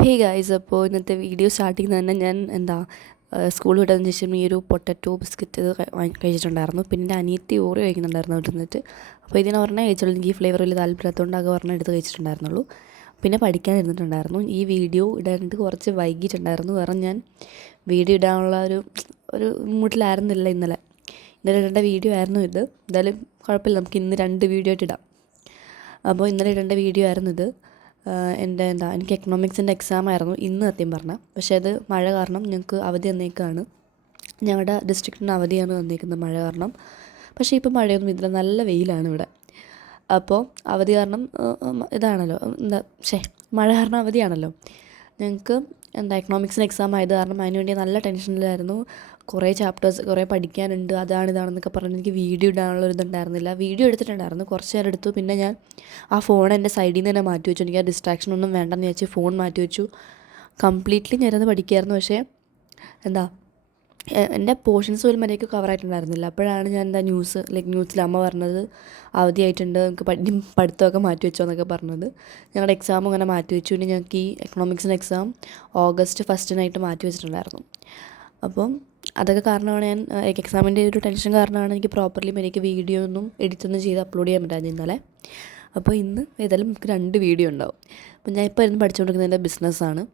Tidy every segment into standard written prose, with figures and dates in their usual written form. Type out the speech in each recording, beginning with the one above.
Hey guys, അപ്പോൾ ഇന്നത്തെ video starting തന്നെ ഞാൻ സ്കൂൾ വിട്ടതിന് ശേഷം ഈ ഒരു പൊട്ടറ്റോ ബിസ്ക്കറ്റ് കഴിച്ചിട്ടുണ്ടായിരുന്നു. പിന്നെ എൻ്റെ അനിയത്തി ഓറ് കഴിക്കുന്നുണ്ടായിരുന്നു അവിടെ നിന്നിട്ട്. അപ്പോൾ ഇതിനെ പറഞ്ഞാൽ കഴിച്ചുള്ളൂ. എനിക്ക് ഈ ഫ്ലേവർ വലിയ താല്പര്യത്തോണ്ട് ആകെ പറഞ്ഞാൽ എടുത്ത് കഴിച്ചിട്ടുണ്ടായിരുന്നുള്ളൂ. പിന്നെ പഠിക്കാൻ ഇരുന്നിട്ടുണ്ടായിരുന്നു. ഈ വീഡിയോ ഇടാനായിട്ട് കുറച്ച് വൈകിട്ടുണ്ടായിരുന്നു. കാരണം ഞാൻ വീഡിയോ ഇടാനുള്ള ഒരു മൂഡിലായിരുന്നില്ല ഇന്നലെ ഇടേണ്ട വീഡിയോ ആയിരുന്നു ഇത്. എന്തായാലും കുഴപ്പമില്ല, നമുക്ക് ഇന്ന് 2 വീഡിയോ ആയിട്ട് ഇടാം. അപ്പോൾ ഇന്നലെ ഇടേണ്ട വീഡിയോ ആയിരുന്നു ഇത്. എൻ്റെ എനിക്ക് എക്കണോമിക്സിൻ്റെ എക്സാം ആയിരുന്നു ഇന്ന് സത്യം പറഞ്ഞാൽ. പക്ഷേ അത് മഴ കാരണം ഞങ്ങൾക്ക് അവധി തന്നേക്കാണ്. ഞങ്ങളുടെ ഡിസ്ട്രിക്റ്റിന് അവധിയാണ് തന്നേക്കുന്നത് മഴ കാരണം. പക്ഷേ ഇപ്പോൾ മഴയൊന്നും ഇതിൽ നല്ല വെയിലാണ് ഇവിടെ. അപ്പോൾ അവധി കാരണം ഇതാണല്ലോ മഴ കാരണം അവധിയാണല്ലോ ഞങ്ങൾക്ക്. എക്കണോമിക്സിന് എക്സാം ആയത് കാരണം അതിന് വേണ്ടി നല്ല ടെൻഷനിലായിരുന്നു. കുറേ ചാപ്റ്റേഴ്സ് കുറേ പഠിക്കാനുണ്ട്, ഇതാണെന്നൊക്കെ പറഞ്ഞ് എനിക്ക് വീഡിയോ ഇടാനുള്ള ഒരു ഇതുണ്ടായിരുന്നില്ല. വീഡിയോ എടുത്തിട്ടുണ്ടായിരുന്നു, കുറച്ച് നേരം എടുത്തു. പിന്നെ ഞാൻ ആ ഫോൺ എൻ്റെ സൈഡിൽ നിന്ന് തന്നെ മാറ്റി വെച്ചു. എനിക്ക് ആ ഡിസ്ട്രാക്ഷൻ ഒന്നും വേണ്ടെന്ന് വെച്ച് ഫോൺ മാറ്റി വെച്ചു. കംപ്ലീറ്റ്ലി ഞാനത് പഠിക്കുമായിരുന്നു. പക്ഷേ എൻ്റെ പോർഷൻസ് പോലും മര്യാദയ്ക്ക് കവറായിട്ടുണ്ടായിരുന്നില്ല. അപ്പോഴാണ് ഞാൻ ന്യൂസിൽ അമ്മ പറഞ്ഞത് അവധിയായിട്ടുണ്ട്, നമുക്ക് പഠിത്തമൊക്കെ മാറ്റി വെച്ചോ എന്നൊക്കെ പറഞ്ഞത്. ഞങ്ങളുടെ എക്സാം അങ്ങനെ മാറ്റി വെച്ചു. പിന്നെ ഞങ്ങൾക്ക് ഈ എക്കണോമിക്സിൻ്റെ എക്സാം ഓഗസ്റ്റ് 1 മാറ്റി വെച്ചിട്ടുണ്ടായിരുന്നു. അപ്പം അതൊക്കെ കാരണമാണ് എക്സാമിൻ്റെ ഒരു ടെൻഷൻ കാരണമാണ് എനിക്ക് പ്രോപ്പർലി എനിക്ക് വീഡിയോ ഒന്നും എഡിറ്റൊന്നും ചെയ്ത് അപ്ലോഡ് ചെയ്യാൻ പറ്റാഞ്ഞത് ഇന്നലെ. അപ്പോൾ ഇന്ന് ഏതായാലും നമുക്ക് 2 വീഡിയോ ഉണ്ടാവും. അപ്പം ഞാൻ ഇപ്പോൾ ഇരുന്ന് പഠിച്ചുകൊണ്ടിരിക്കുന്നത് എൻ്റെ ബിസിനസ്സാണ്.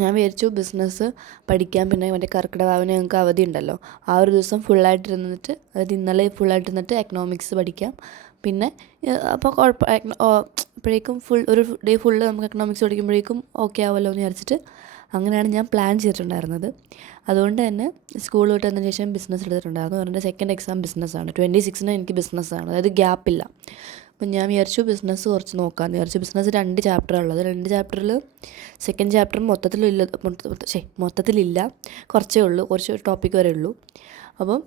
ഞാൻ വിചാരിച്ചു ബിസിനസ് പഠിക്കാം. പിന്നെ മറ്റേ കർക്കിടക വാവിന് ഞങ്ങൾക്ക് അവധി ഉണ്ടല്ലോ, ആ ഒരു ദിവസം ഫുള്ളായിട്ടിരുന്നിട്ട്, അതായത് ഇന്നലെ ഫുള്ളായിട്ടിരുന്നിട്ട് എക്കണോമിക്സ് പഠിക്കാം. പിന്നെ അപ്പോൾ അപ്പോഴേക്കും ഒരു ഡേ ഫുള്ള് നമുക്ക് എക്കണോമിക്സ് പഠിക്കുമ്പോഴേക്കും ഓക്കെ ആവുമല്ലോ എന്ന് വിചാരിച്ചിട്ട് അങ്ങനെയാണ് ഞാൻ പ്ലാൻ ചെയ്തിട്ടുണ്ടായിരുന്നത്. അതുകൊണ്ട് തന്നെ സ്കൂൾ വിട്ടതിന് ശേഷം ബിസിനസ് എടുത്തിട്ടുണ്ടായിരുന്നു. എൻ്റെ സെക്കൻഡ് എക്സാം ബിസിനസ്സാണ്. 26-ന് എനിക്ക് ബിസിനസ്സാണ്, അതായത് ഗ്യാപ്പില്ല. അപ്പം ഞാൻ വിചാരിച്ചു ബിസിനസ് കുറച്ച് നോക്കാമെന്ന് വിചാരിച്ചു. ബിസിനസ് 2 ചാപ്റ്ററുള്ളത്. 2 ചാപ്റ്ററിൽ സെക്കൻഡ് ചാപ്റ്റർ മൊത്തത്തിലില്ല, കുറച്ചേ ഉള്ളൂ, കുറച്ച് ടോപ്പിക് വരെ ഉള്ളൂ. അപ്പം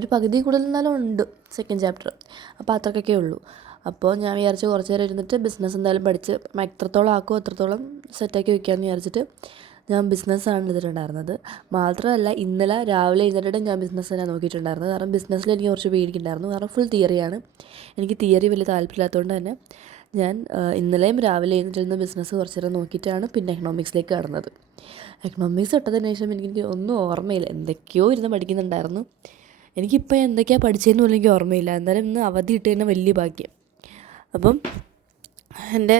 ഒരു പകുതി കൂടുതൽ എന്നാലും ഉണ്ട് സെക്കൻഡ് ചാപ്റ്റർ. അപ്പോൾ അത്രക്കൊക്കെ ഉള്ളൂ. അപ്പോൾ ഞാൻ വിചാരിച്ചു കുറച്ച് നേരം ഇരുന്നിട്ട് ബിസിനസ് എന്തായാലും പഠിച്ച് എത്രത്തോളം ആക്കുമോ അത്രത്തോളം സെറ്റാക്കി വയ്ക്കാമെന്ന് വിചാരിച്ചിട്ട് ഞാൻ ബിസിനസ്സാണ് എടുത്തിട്ടുണ്ടായിരുന്നത്. മാത്രമല്ല ഇന്നലെ രാവിലെ എഴുന്നേറ്റിട്ട് ഞാൻ ബിസിനസ് തന്നെ നോക്കിയിട്ടുണ്ടായിരുന്നത്. കാരണം ബിസിനസ്സിൽ എനിക്ക് കുറച്ച് പേടിക്കുന്നുണ്ടായിരുന്നു. കാരണം ഫുൾ തിയറിയാണ്. എനിക്ക് തിയറി വലിയ താല്പര്യമില്ലാത്തതുകൊണ്ട് തന്നെ ഞാൻ ഇന്നലെയും രാവിലെ എഴുന്നേറ്റിരുന്ന ബിസിനസ് കുറച്ച് നേരം നോക്കിയിട്ടാണ് പിന്നെ എക്കണോമിക്സിലേക്ക് കടന്നത്. എക്കണോമിക്സ് തൊട്ടതിന് ശേഷം എനിക്ക് ഒന്നും ഓർമ്മയില്ല, എന്തൊക്കെയോ ഇരുന്ന് പഠിക്കുന്നുണ്ടായിരുന്നു. എനിക്കിപ്പോൾ എന്തൊക്കെയാണ് പഠിച്ചതെന്ന് പോലും എനിക്ക് ഓർമ്മയില്ല. എന്നാലും ഇന്ന് അവധി ഇട്ട് തന്നെ വലിയ ഭാഗ്യം. അപ്പം എൻ്റെ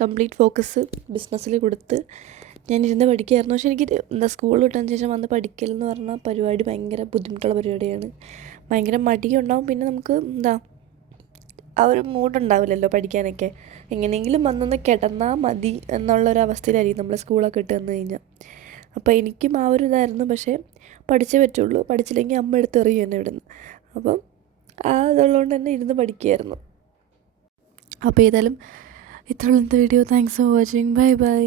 കംപ്ലീറ്റ് ഫോക്കസ് ബിസിനസ്സിൽ കൊടുത്ത് ഞാൻ ഇരുന്ന് പഠിക്കുകയായിരുന്നു. പക്ഷേ എനിക്ക് സ്കൂൾ വിട്ടതിന് ശേഷം വന്ന് പഠിക്കലെന്ന് പറഞ്ഞാൽ പരിപാടി ഭയങ്കര ബുദ്ധിമുട്ടുള്ള പരിപാടിയാണ്. ഭയങ്കര മടിയുണ്ടാവും. പിന്നെ നമുക്ക് ആ ഒരു മൂഡുണ്ടാവില്ലല്ലോ പഠിക്കാനൊക്കെ. എങ്ങനെയെങ്കിലും വന്നൊന്ന് കിടന്നാൽ മതി എന്നുള്ളൊരവസ്ഥയിലായിരിക്കും നമ്മൾ സ്കൂളൊക്കെ ഇട്ട് വന്നു കഴിഞ്ഞാൽ. അപ്പോൾ എനിക്കും ആ ഒരു ഇതായിരുന്നു. പക്ഷേ പഠിച്ചേ പറ്റുള്ളൂ, പഠിച്ചില്ലെങ്കിൽ അമ്മ എടുത്ത് എറിയും എന്നെ ഇവിടെ നിന്ന്. അപ്പം അതുള്ളതുകൊണ്ട് തന്നെ ഇരുന്ന് പഠിക്കുകയായിരുന്നു. അപ്പോൾ ഏതായാലും ഇത്രയുള്ള video. Thanks for watching. Bye bye.